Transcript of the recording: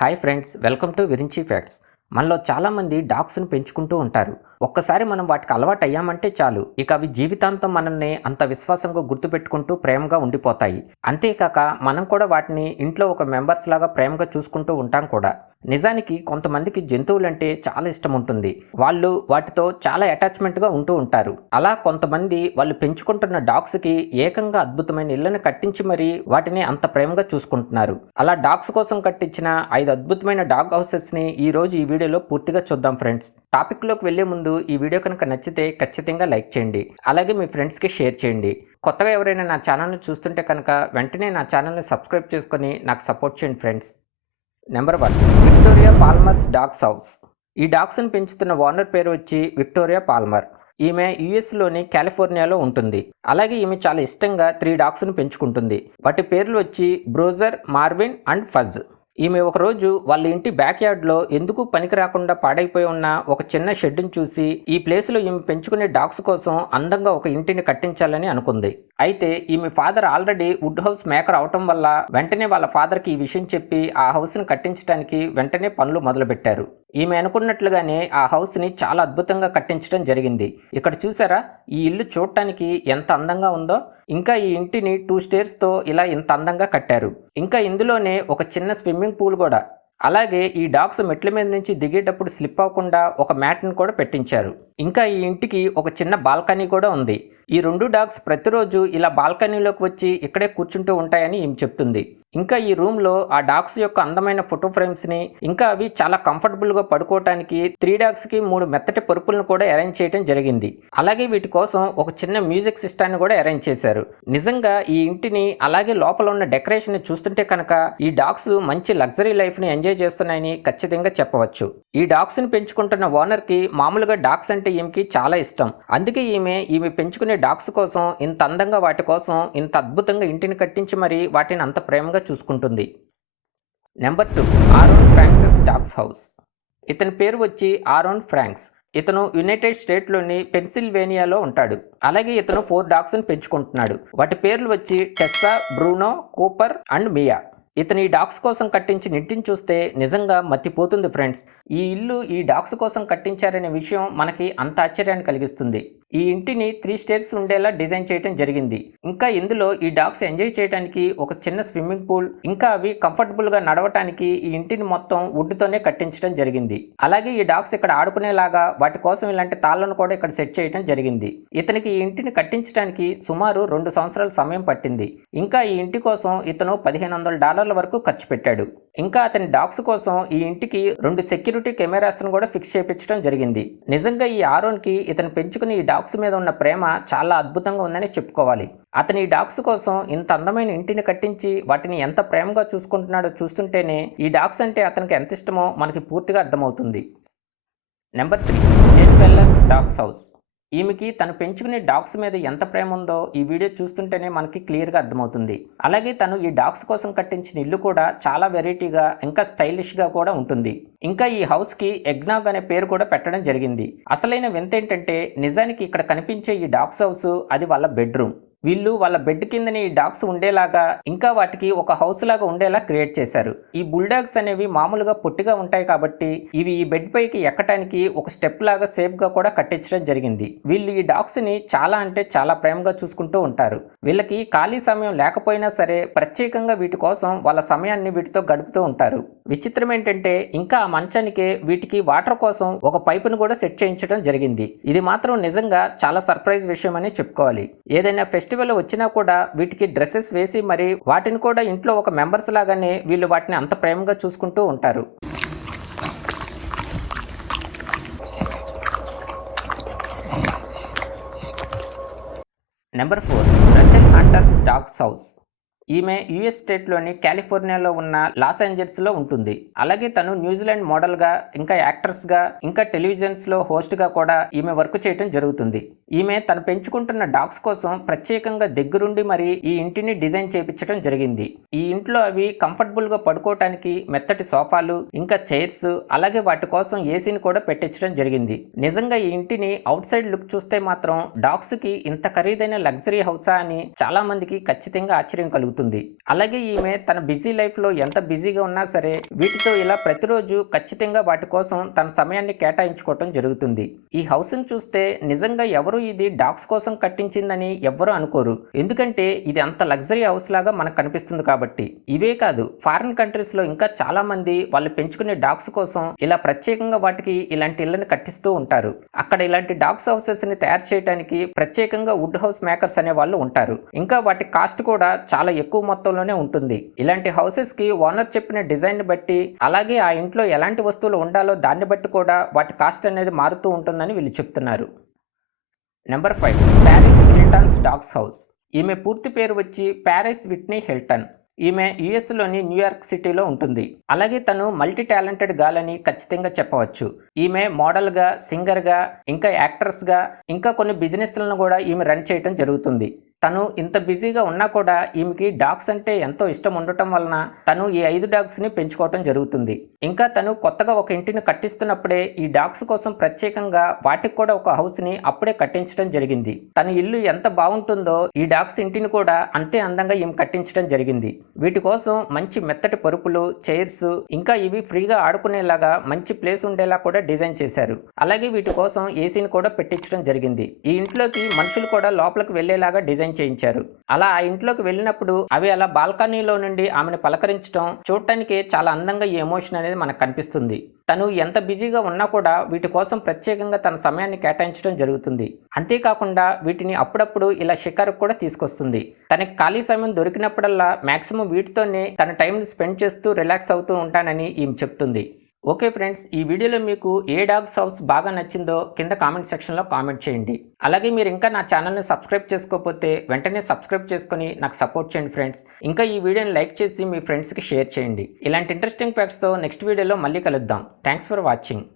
Hi friends, welcome to Virinchi facts. మనలో చాలామంది డాగ్స్ను పెంచుకుంటూ ఉంటారు. ఒక్కసారి మనం వాటికి అలవాటు అయ్యామంటే చాలు, ఇక అవి జీవితాంతం మనల్ని అంత విశ్వాసంగా గుర్తుపెట్టుకుంటూ ప్రేమగా ఉండిపోతాయి. అంతేకాక మనం కూడా వాటిని ఇంట్లో ఒక మెంబర్స్ లాగా ప్రేమగా చూసుకుంటూ ఉంటాం కూడా. నిజానికి కొంతమందికి జంతువులంటే చాలా ఇష్టం ఉంటుంది. వాళ్ళు వాటితో చాలా అటాచ్మెంట్గా ఉంటూ ఉంటారు. అలా కొంతమంది వాళ్ళు పెంచుకుంటున్న డాగ్స్కి ఏకంగా అద్భుతమైన ఇళ్లను కట్టించి మరీ వాటిని అంత ప్రేమగా చూసుకుంటున్నారు. అలా డాగ్స్ కోసం కట్టించిన 5 అద్భుతమైన డాగ్ హౌసెస్ని ఈ రోజు ఈ వీడియోలో పూర్తిగా చూద్దాం ఫ్రెండ్స్. టాపిక్లోకి వెళ్లే ముందు ఈ వీడియో కనుక నచ్చితే ఖచ్చితంగా లైక్ చేయండి, అలాగే మీ ఫ్రెండ్స్కి షేర్ చేయండి. కొత్తగా ఎవరైనా నా ఛానల్ని చూస్తుంటే కనుక వెంటనే నా ఛానల్ని సబ్స్క్రైబ్ చేసుకొని నాకు సపోర్ట్ చేయండి friends. Number 1, Victoria Polymers dogs house. ఈ డాగ్స్ని పెంచుతున్న ఓనర్ పేరు వచ్చి విక్టోరియా పాల్మర్. ఈమె యుఎస్లోని కాలిఫోర్నియాలో ఉంటుంది. అలాగే ఈమె చాలా ఇష్టంగా 3 డాగ్స్ను పెంచుకుంటుంది. వాటి పేర్లు వచ్చి బ్రోజర్, మార్విన్ అండ్ ఫజ్. ఈమె ఒకరోజు వాళ్ళ ఇంటి బ్యాక్ యార్డ్లో ఎందుకు పనికి రాకుండా పాడైపోయి ఉన్న ఒక చిన్న షెడ్ని చూసి ఈ ప్లేస్లో ఈమె పెంచుకునే డాగ్స్ కోసం అందంగా ఒక ఇంటిని కట్టించాలని అనుకుంది. అయితే ఈమె father already wood house maker అవటం వల్ల వెంటనే వాళ్ళ ఫాదర్కి ఈ విషయం చెప్పి ఆ హౌస్ని కట్టించడానికి వెంటనే పనులు మొదలుపెట్టారు. ఈమె అనుకున్నట్లుగానే ఆ హౌస్ని చాలా అద్భుతంగా కట్టించడం జరిగింది. ఇక్కడ చూసారా, ఈ ఇల్లు చూడటానికి ఎంత అందంగా ఉందో. ఇంకా ఈ ఇంటిని 2 స్టేర్స్తో ఇలా ఇంత అందంగా కట్టారు. ఇంకా ఇందులోనే ఒక చిన్న స్విమ్మింగ్ పూల్ కూడా. అలాగే ఈ డాగ్స్ మెట్ల మీద నుంచి దిగేటప్పుడు స్లిప్ అవ్వకుండా ఒక మ్యాట్ని కూడా పెట్టించారు. ఇంకా ఈ ఇంటికి ఒక చిన్న బాల్కనీ కూడా ఉంది. ఈ 2 డాగ్స్ ప్రతిరోజు ఇలా బాల్కనీలోకి వచ్చి ఇక్కడే కూర్చుంటూ ఉంటాయని ఈమె చెప్తుంది. ఇంకా ఈ రూమ్లో ఆ డాగ్స్ యొక్క అందమైన ఫోటో ఫ్రేమ్స్ని, ఇంకా అవి చాలా కంఫర్టబుల్గా పడుకోవటానికి 3 డాగ్స్కి 3 మెత్తటి పరుపులను కూడా అరేంజ్ చేయడం జరిగింది. అలాగే వీటి కోసం ఒక చిన్న మ్యూజిక్ సిస్టాన్ని కూడా అరేంజ్ చేశారు. నిజంగా ఈ ఇంటిని అలాగే లోపల ఉన్న డెకరేషన్ చూస్తుంటే కనుక ఈ డాగ్స్ మంచి లగ్జరీ లైఫ్ని ఎంజాయ్ చేస్తున్నాయని ఖచ్చితంగా చెప్పవచ్చు. ఈ డాగ్స్ని పెంచుకుంటున్న ఓనర్కి మామూలుగా డాగ్స్ అంటే ఈమెకి చాలా ఇష్టం. అందుకే ఈమె పెంచుకునే డాగ్స్ కోసం ఇంత అందంగా వాటి కోసం ఇంత అద్భుతంగా ఇంటిని కట్టించి మరి వాటిని అంత ప్రేమగా చూసుకుంటుంది. Number 2, Aaron Franks dogs house. ఇతని పేరు వచ్చి ఆరోన్ ఫ్రాంక్స్. ఇతను యునైటెడ్ స్టేట్లోని పెన్సిల్వేనియాలో ఉంటాడు. అలాగే ఇతను 4 డాగ్స్ని పెంచుకుంటున్నాడు. వాటి పేర్లు వచ్చి Tessa, Bruno, Cooper and Mia. ఇతను ఈ డాగ్స్ కోసం కట్టించిన ఇంటిని చూస్తే నిజంగా మతిపోతుంది ఫ్రెండ్స్. ఈ ఇల్లు ఈ డాగ్స్ కోసం కట్టించారనే విషయం మనకి అంత ఆశ్చర్యాన్ని కలిగిస్తుంది. ఈ ఇంటిని 3 స్టేర్స్ ఉండేలా డిజైన్ చేయడం జరిగింది. ఇంకా ఇందులో ఈ డాగ్స్ ఎంజాయ్ చేయడానికి ఒక చిన్న స్విమ్మింగ్ పూల్, ఇంకా అవి కంఫర్టబుల్గా నడవటానికి ఈ ఇంటిని మొత్తం వుడ్తోనే కట్టించడం జరిగింది. అలాగే ఈ డాగ్స్ ఇక్కడ ఆడుకునేలాగా వాటి కోసం ఇలాంటి తాళ్లను కూడా ఇక్కడ సెట్ చేయడం జరిగింది. ఇతనికి ఈ ఇంటిని కట్టించడానికి సుమారు 2 సంవత్సరాల సమయం పట్టింది. ఇంకా ఈ ఇంటి కోసం ఇతను $1,500 వరకు ఖర్చు పెట్టాడు. ఇంకా అతని డాగ్స్ కోసం ఈ ఇంటికి 2 సెక్యూరిటీ కెమెరాస్ను కూడా ఫిక్స్ చేయించడం జరిగింది. నిజంగా ఈ ఆరోన్కి ఇతను పెంచుకుని ఈ డాగ్స్ మీద ఉన్న ప్రేమ చాలా అద్భుతంగా ఉందని చెప్పుకోవాలి. అతని ఈ డాగ్స్ కోసం ఇంత అందమైన ఇంటిని కట్టించి వాటిని ఎంత ప్రేమగా చూసుకుంటున్నాడో చూస్తుంటేనే ఈ డాగ్స్ అంటే అతనికి ఎంత ఇష్టమో మనకి పూర్తిగా అర్థమవుతుంది. నెంబర్ 3, జెన్ బెల్లర్స్ డాగ్స్ హౌస్. ఈమెకి తను పెంచుకునే డాగ్స్ మీద ఎంత ప్రేమ ఉందో ఈ వీడియో చూస్తుంటేనే మనకి క్లియర్గా అర్థమవుతుంది. అలాగే తను ఈ డాగ్స్ కోసం కట్టించిన ఇల్లు కూడా చాలా వెరైటీగా ఇంకా స్టైలిష్గా కూడా ఉంటుంది. ఇంకా ఈ హౌస్కి ఎగ్నాగ్ అనే పేరు కూడా పెట్టడం జరిగింది. అసలైన వింత ఏంటంటే నిజానికి ఇక్కడ కనిపించే ఈ డాగ్స్ హౌస్ అది వాళ్ళ బెడ్రూమ్. వీళ్ళు వాళ్ళ బెడ్ కిందనే ఈ డాగ్స్ ఉండేలాగా, ఇంకా వాటికి ఒక హౌస్ లాగా ఉండేలా క్రియేట్ చేశారు. ఈ బుల్డాగ్స్ అనేవి మామూలుగా పొట్టిగా ఉంటాయి కాబట్టి ఇవి ఈ బెడ్ పైకి ఎక్కడానికి ఒక స్టెప్ లాగా సేఫ్ గా కూడా కట్టించడం జరిగింది. వీళ్ళు ఈ డాగ్స్ ని చాలా అంటే చాలా ప్రేమగా చూసుకుంటూ ఉంటారు. వీళ్ళకి ఖాళీ సమయం లేకపోయినా సరే ప్రత్యేకంగా వీటి కోసం వాళ్ళ సమయాన్ని వీటితో గడుపుతూ ఉంటారు. విచిత్రం ఏంటంటే ఇంకా ఆ మంచానికే వీటికి వాటర్ కోసం ఒక పైపును కూడా సెట్ చేయించడం జరిగింది. ఇది మాత్రం నిజంగా చాలా సర్ప్రైజ్ విషయం అని చెప్పుకోవాలి. ఏదైనా ఫెస్టివల్ వచ్చినా కూడా వీటికి డ్రెస్సెస్ వేసి మరి వాటిని కూడా ఇంట్లో ఒక మెంబర్స్ లాగానే వీళ్ళు వాటిని అంత ప్రేమగా చూసుకుంటూ ఉంటారు. Number 4, రచెల్ hunters dogs house. ఈమె యుఎస్ స్టేట్లోని కాలిఫోర్నియాలో ఉన్న లాస్ ఏంజల్స్లో ఉంటుంది. అలాగే తను న్యూజిలాండ్ మోడల్గా, ఇంకా యాక్ట్రెస్గా, ఇంకా టెలివిజన్స్లో హోస్ట్గా కూడా ఈమె వర్క్ చేయడం జరుగుతుంది. ఈమె తను పెంచుకుంటున్న డాగ్స్ కోసం ప్రత్యేకంగా దగ్గరుండి మరి ఈ ఇంటిని డిజైన్ చేయించడం జరిగింది. ఈ ఇంట్లో అవి కంఫర్టబుల్గా పడుకోవటానికి మెత్తటి సోఫాలు, ఇంకా చైర్స్, అలాగే వాటి కోసం ఏసీని కూడా పెట్టించడం జరిగింది. నిజంగా ఈ ఇంటిని అవుట్ సైడ్ లుక్ చూస్తే మాత్రం డాగ్స్కి ఇంత ఖరీదైన లగ్జరీ హౌసా అని చాలా మందికి ఖచ్చితంగా ఆశ్చర్యం కలుగుతుంది. జరుగుతుంది. అలాగే ఈమె తన బిజీ లైఫ్లో ఎంత బిజీగా ఉన్నా సరే వీటితో ఇలా ప్రతిరోజు ఖచ్చితంగా వాటి కోసం తన సమయాన్ని కేటాయించుకోవటం జరుగుతుంది. ఈ హౌస్ని చూస్తే నిజంగా ఎవరు ఇది డాగ్స్ కోసం కట్టించిందని ఎవ్వరూ అనుకోరు. ఎందుకంటే ఇది అంత లగ్జరీ హౌస్ లాగా మనకు కనిపిస్తుంది కాబట్టి. ఇవే కాదు, ఫారిన్ కంట్రీస్లో ఇంకా చాలా మంది వాళ్ళు పెంచుకునే డాగ్స్ కోసం ఇలా ప్రత్యేకంగా వాటికి ఇలాంటి ఇళ్ళని కట్టిస్తూ ఉంటారు. అక్కడ ఇలాంటి డాగ్స్ హౌసెస్ ని తయారు చేయడానికి ప్రత్యేకంగా వుడ్ హౌస్ మేకర్స్ అనే వాళ్ళు ఉంటారు. ఇంకా వాటి కాస్ట్ కూడా చాలా ఎక్కువ మొత్తంలోనే ఉంటుంది. ఇలాంటి హౌసెస్ కి ఓనర్ చెప్పిన డిజైన్ బట్టి అలాగే ఆ ఇంట్లో ఎలాంటి వస్తువులు ఉండాలో దాన్ని బట్టి కూడా వాటి కాస్ట్ అనేది మారుతూ ఉంటుందని వీళ్ళు చెప్తున్నారు. Number 5, Paris Hilton's dogs house. ఈమె పూర్తి పేరు వచ్చి ప్యారిస్ విట్నీ హిల్టన్. ఈమె యుఎస్లోని న్యూయార్క్ సిటీలో ఉంటుంది. అలాగే తను మల్టీ టాలెంటెడ్ గర్ల్ అని ఖచ్చితంగా చెప్పవచ్చు. ఈమె మోడల్గా, సింగర్గా, ఇంకా యాక్ట్రెస్గా, ఇంకా కొన్ని బిజినెస్లను కూడా ఈమె రన్ చేయడం జరుగుతుంది. తను ఇంత బిజీగా ఉన్నా కూడా ఈమెకి డాగ్స్ అంటే ఎంతో ఇష్టం ఉండటం వలన తను ఈ 5 డాగ్స్ని పెంచుకోవటం జరుగుతుంది. ఇంకా తను కొత్తగా ఒక ఇంటిని కట్టిస్తున్నప్పుడే ఈ డాగ్స్ కోసం ప్రత్యేకంగా వాటికి కూడా ఒక హౌస్ని అప్పుడే కట్టించడం జరిగింది. తన ఇల్లు ఎంత బాగుంటుందో ఈ డాగ్స్ ఇంటిని కూడా అంతే అందంగా ఈమె కట్టించడం జరిగింది. వీటి కోసం మంచి మెత్తటి పరుపులు, చైర్స్, ఇంకా ఇవి ఫ్రీగా ఆడుకునేలాగా మంచి ప్లేస్ ఉండేలా కూడా డిజైన్ చేశారు. అలాగే వీటి కోసం ఏసీని కూడా పెట్టించడం జరిగింది. ఈ ఇంట్లోకి మనుషులు కూడా లోపలికి వెళ్లేలాగా డిజైన్ చేయించారు. అలా ఆ ఇంట్లోకి వెళ్ళినప్పుడు అవి అలా బాల్కనీలో నుండి ఆమెను పలకరించడం చూడటానికి చాలా అందంగా ఈ ఎమోషన్ అనేది మనకు కనిపిస్తుంది. తను ఎంత బిజీగా ఉన్నా కూడా వీటి కోసం ప్రత్యేకంగా తన సమయాన్ని కేటాయించడం జరుగుతుంది. అంతేకాకుండా వీటిని అప్పుడప్పుడు ఇలా షికారుకు కూడా తీసుకొస్తుంది. తనకి ఖాళీ సమయం దొరికినప్పుడల్లా మాక్సిమం వీటితోనే తన టైంని స్పెండ్ చేస్తూ రిలాక్స్ అవుతూ ఉంటానని ఈమె చెప్తుంది. ఓకే ఫ్రెండ్స్, ఈ వీడియోలో మీకు ఏ డాగ్స్ హౌస్ బాగా నచ్చిందో కింద కామెంట్ సెక్షన్లో కామెంట్ చేయండి. అలాగే మీరు ఇంకా నా ఛానల్ని సబ్స్క్రైబ్ చేసుకోకపోతే వెంటనే సబ్స్క్రైబ్ చేసుకొని నాకు సపోర్ట్ చేయండి ఫ్రెండ్స్. ఇంకా ఈ వీడియోని లైక్ చేసి మీ ఫ్రెండ్స్కి షేర్ చేయండి. ఇలాంటి ఇంట్రెస్టింగ్ ఫ్యాక్ట్స్తో నెక్స్ట్ వీడియోలో మళ్ళీ కలుద్దాం. Thanks for watching.